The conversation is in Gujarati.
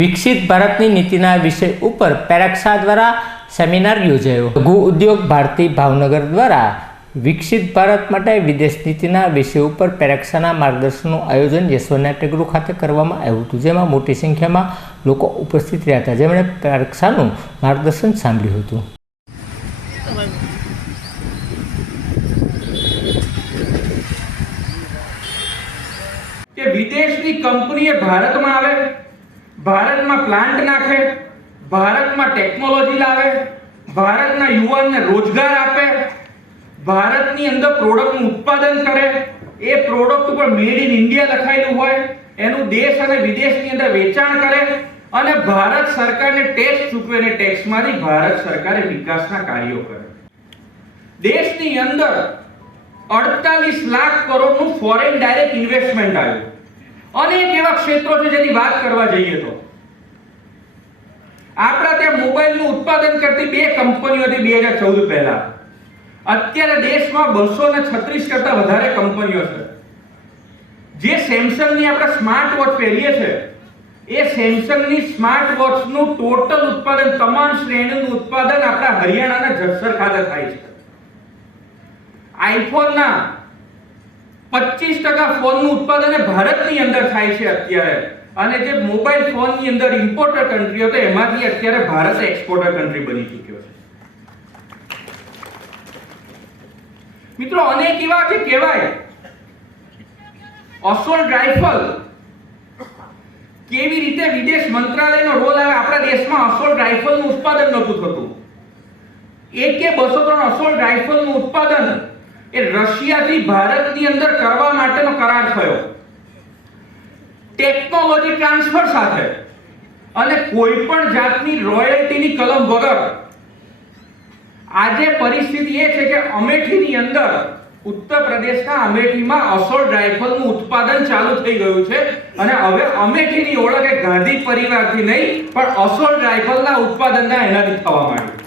વિકસિત ભારતની નીતિના વિષય ઉપર પેરાક્સા દ્વારા સેમિનાર યોજાયો। લઘુ ઉદ્યોગ ભારતી ભાવનગર દ્વારા વિકસિત ભારત માટે વિદેશ નીતિના વિષય ઉપર પેરાક્સાના માર્ગદર્શનનું આયોજન યશવંતના ટેગરો ખાતે કરવામાં આવ્યું હતું, જેમાં મોટી સંખ્યામાં લોકો ઉપસ્થિત રહ્યા હતા, જેમણે પેરાક્સાનું માર્ગદર્શન સાંભળ્યું હતું। કે વિદેશની કંપનીએ ભારતમાં આવે, ભારતમાં પ્લાન્ટ નાખે, ભારતમાં ટેકનોલોજી લાવે, ભારતના યુવાનને રોજગાર આપે, ભારતની અંદર પ્રોડક્ટનું ઉત્પાદન કરે, એ પ્રોડક્ટ ઉપર મેડ ઇન ઇન્ડિયા લખાયેલું હોય, એનું દેશ અને વિદેશની અંદર વેચાણ કરે અને ભારત સરકારને ટેક્સ ચૂકવે અને ટેક્સમાંથી ભારત સરકારે વિકાસના કાર્યો કરે। દેશની અંદર 48 લાખ કરોડનું ફોરેન ડાયરેક્ટ ઇન્વેસ્ટમેન્ટ આવ્યું। અનેક એવા ક્ષેત્રો છે જેની વાત કરવા જઈએ તો આપણા ત્યાં મોબાઈલનું ઉત્પાદન કરતી બે કંપનીઓ હતી 2014 પહેલા। અત્યારે દેશમાં 236 કરતા વધારે કંપનીઓ છે। જે સેમસંગની આપણે સ્માર્ટ વોચ પહેરીએ છે, એ સેમસંગની સ્માર્ટ વોચનું ટોટલ ઉત્પાદન, તમામ શ્રેણીનું ઉત્પાદન આપણા હરિયાણાના જસર ખાતે થાય છે। આઈફોનના 25% ફોનનું ઉત્પાદન ભારતની અંદર થાય છે અત્યારે, અને જે મોબાઈલ ફોનની અંદર ઇમ્પોર્ટર કન્ટ્રી હતો એમાંથી અત્યારે ભારત એક્સપોર્ટર કન્ટ્રી બની ચૂક્યો છે। મિત્રો, અનેક એવા જે કહેવાય અસોલ્ટ રાઇફલ કેવી રીતે વિદેશ મંત્રાલયનો રોલ આવે, આપણા દેશમાં અસોલ્ટ રાઇફલનું ઉત્પાદન નહોતું થતું। AK-203 અસોલ્ટ રાઇફલનું ઉત્પાદન એ રશિયાથી ભારતની અંદર કરવા માટેનો કરાર થયો, ટેકનોલોજી ટ્રાન્સફર સાથે અને કોઈ પણ જાતની રોયલ્ટીની કલમ વગર। આજે પરિસ્થિતિ એ છે કે અમેઠીની અંદર, ઉત્તર પ્રદેશના અમેઠીમાં અસોલ્ટ રાઇફલનું ઉત્પાદન ચાલુ થઈ ગયું છે અને હવે અમેઠીની ઓળખ એ ગાંધી પરિવારથી નહીં પણ અસોલ્ટ રાઇફલના ઉત્પાદનના એનાથી થવા માંડી।